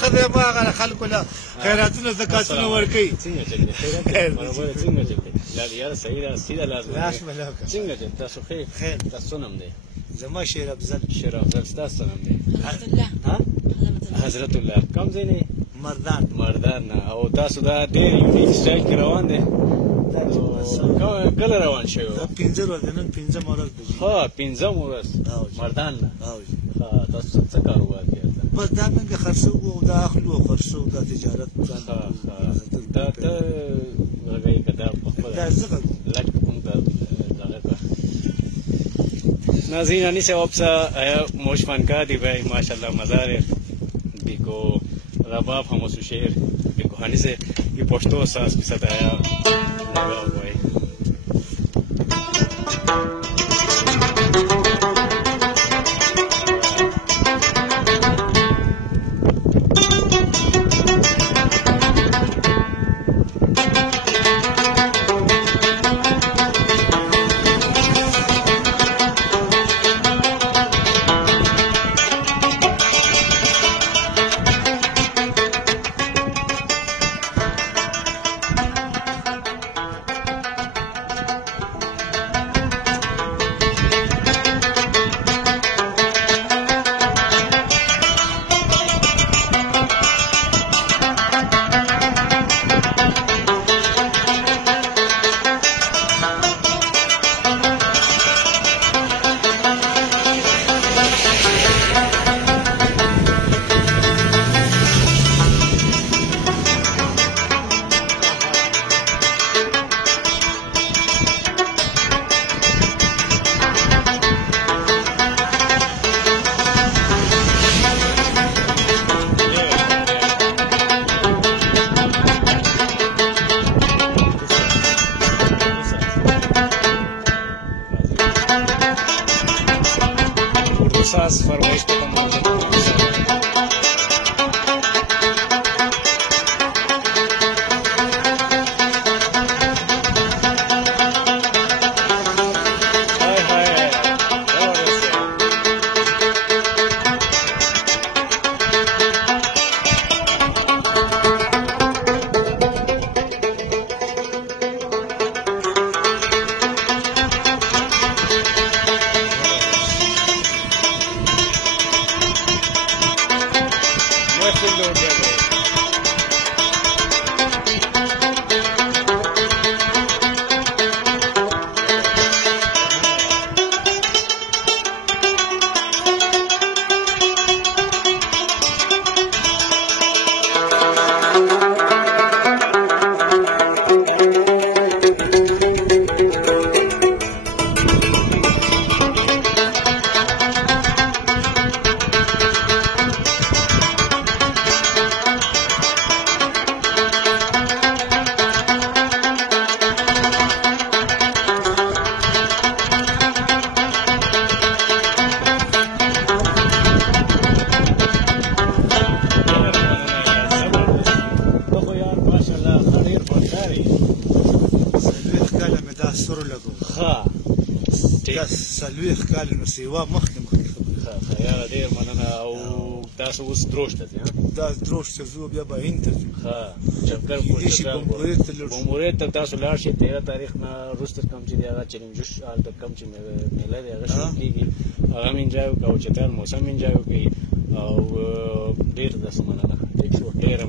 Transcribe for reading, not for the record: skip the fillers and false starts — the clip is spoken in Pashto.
خدای ما هغه خلکو له خیراتونه زکاتونه ورکوي. څنګه چل دی؟ خیرات برابر څنګه چل دی؟ لاس یاره صحیح ده سیده لاس څنګه چل تاسو خیر تاسو نوم دی؟ زما شیر افضل. شیر افضل ستاسو نوم دی؟ حضرت الله. کوم ځای نه؟ مردان. او تاسو دا ډېر یونیک سټایل کې روان دی. کله روان شوی؟ دا 15 ورځې نن 15 ورځ ده. ها 15 ورځ مردان نه. ها تاسو څه کاروبار کوئ؟ بس دا موږ خرڅو او دا اخلو او خرڅو دا تجارت. دا ته غږی که دا په خپله دا زه غږ لږ کوم دغه کړه. नाज़रीन अनी से आपसा मोश फनकार दी भाई माशाल्लाह मज़ार बिको रबाब हम उस शेर बिको हनी से ये पोस्टो सास भी सताया लगा हुआ है. सास फरमाइश पे سلويخ کال نو سیوا مخکې خبره یاره ډېر مننه. او تاسو اوس دروش ته ځئ؟ دا دروش ته ځو بیا به هند ته ځو. چکر بمبورې ته تاسو لاړ شئ. 13 تاریخ نه وروسته کوم چې دی هغه چلمجوش هلته کوم چې میله دی هغه شروع کېږي. هغه هم انجوای وکړه او چتر موسم انجوای وکړئ او ډېر داسې مننه. ټیک شو ډېره